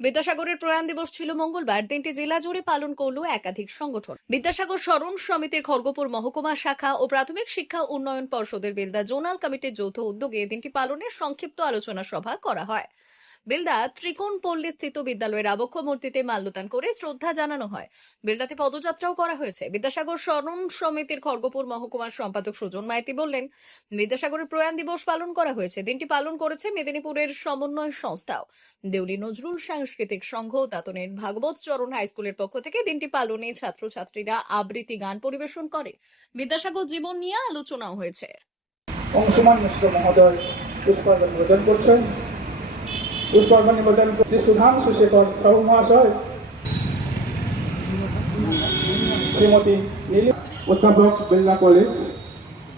বিদ্যাসাগরের প্রয়াণ দিবস ছিল মঙ্গলবার। দিনটি জেলা জুড়ে পালন করল একাধিক সংগঠন। বিদ্যাসাগর স্মরণ সমিতির খড়গপুর মহকুমা শাখা ও প্রাথমিক শিক্ষা উন্নয়ন পর্ষদের বেলদা জোনাল কমিটির যৌথ উদ্যোগে দিনটি পালনের সংক্ষিপ্ত আলোচনা সভা করা হয়। বেলদা ত্রিকোণপল্লী স্থিত বিদ্যালয়ের আবক্ষ মূর্তিতে মাল্যদান করে শ্রদ্ধা জানানো হয়। বেলদাতে পদযাত্রাও করা হয়েছে। বিদ্যাসাগর স্মরণ সমিতির খড়গপুর মহকুমার সম্পাদক সুজন মাইতি বললেন, বিদ্যাসাগরের প্রয়াণ দিবস পালন করা হয়েছে। দিনটি পালন করেছে মেদিনীপুরের সমন্বয় সংস্থাও। দেউলি নজরুল সাংস্কৃতিক সংঘ, দাতনের ভাগবত চরণ হাই স্কুলের পক্ষ থেকে দিনটি পালনে ছাত্রছাত্রীরা আবৃত্তি গান পরিবেশন করে। বিদ্যাসাগর জীবন নিয়ে আলোচনাও হয়েছে। অংশুমান মিশ্র মহোদয় করছেন। পুষ্পার্ঘ নিবেদন করছে সুধাংশু শেখর সাহু মহাশয়। শ্রীমতী নীলি অধ্যাপক বেলদা কলেজ।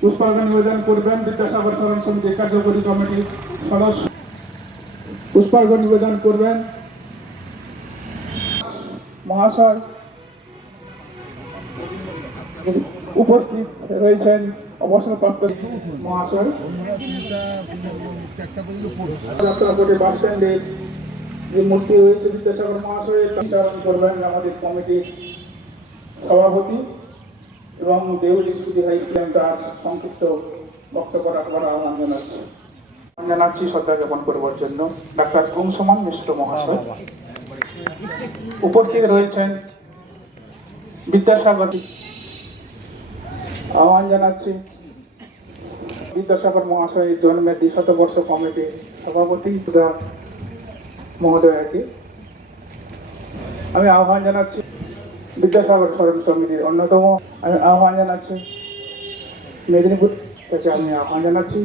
পুষ্পার্ঘ নিবেদন করবেন বিদ্যাসাগর স্মরণ সমিতির কার্যকরী কমিটির সদস্য পুষ্পার্ঘ নিবেদন করবেন মহাশয়। উপস্থিত রয়েছেন অবসরপ্রাপ্ত মহাশয়। বাস স্ট্যান্ডের যে মূর্তি রয়েছে, বিদ্যাসাগর মহাশয়ের চারণ করবেন আমাদের কমিটির সভাপতি এবং দেউলি স্কুটি হাই তার সংক্ষিপ্ত বক্তব্য রাখবার আহ্বান জানাচ্ছি। জানাচ্ছি শ্রদ্ধা জ্ঞাপন করবার জন্য। ডাক্তার কুংসমান মিশ্র মহাশয়। উপস্থিত রয়েছেন বিদ্যাসাগর আহ্বান জানাচ্ছি। বিদ্যাসাগর মহাশয় জন্মের দ্বিশতবর্ষ কমিটির সভাপতি মহোদয়কে। আমি আহ্বান জানাচ্ছি বিদ্যাসাগর স্মরণ সমিতির অন্যতম। আমি আহ্বান জানাচ্ছি মেদিনীপুর থেকে আমি আহ্বান জানাচ্ছি।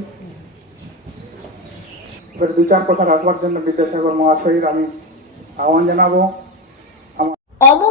এবার বিচার কথা রাখবার জন্য বিদ্যাসাগর মহাশয়ের আমি আহ্বান জানাব। অমর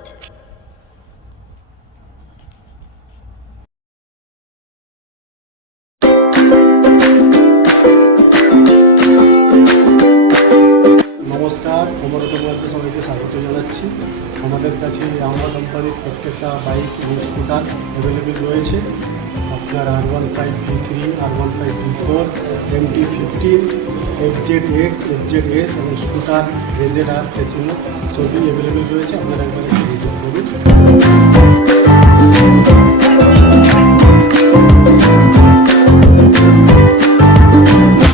নমস্কার আছে সবাইকে স্বাগত জানাচ্ছি। আমাদের কাছে আমার কোম্পানির প্রত্যেকটা বাইক এবং স্কুটার অ্যাভেলেবেল রয়েছে। আপনার R one five three three R one five three four M T fifteen F Z X F Z S এবং scooter Ray Z R Fascino সবই অ্যাভেলেবেল রয়েছে। আপনারা একবার ভিজিট করুন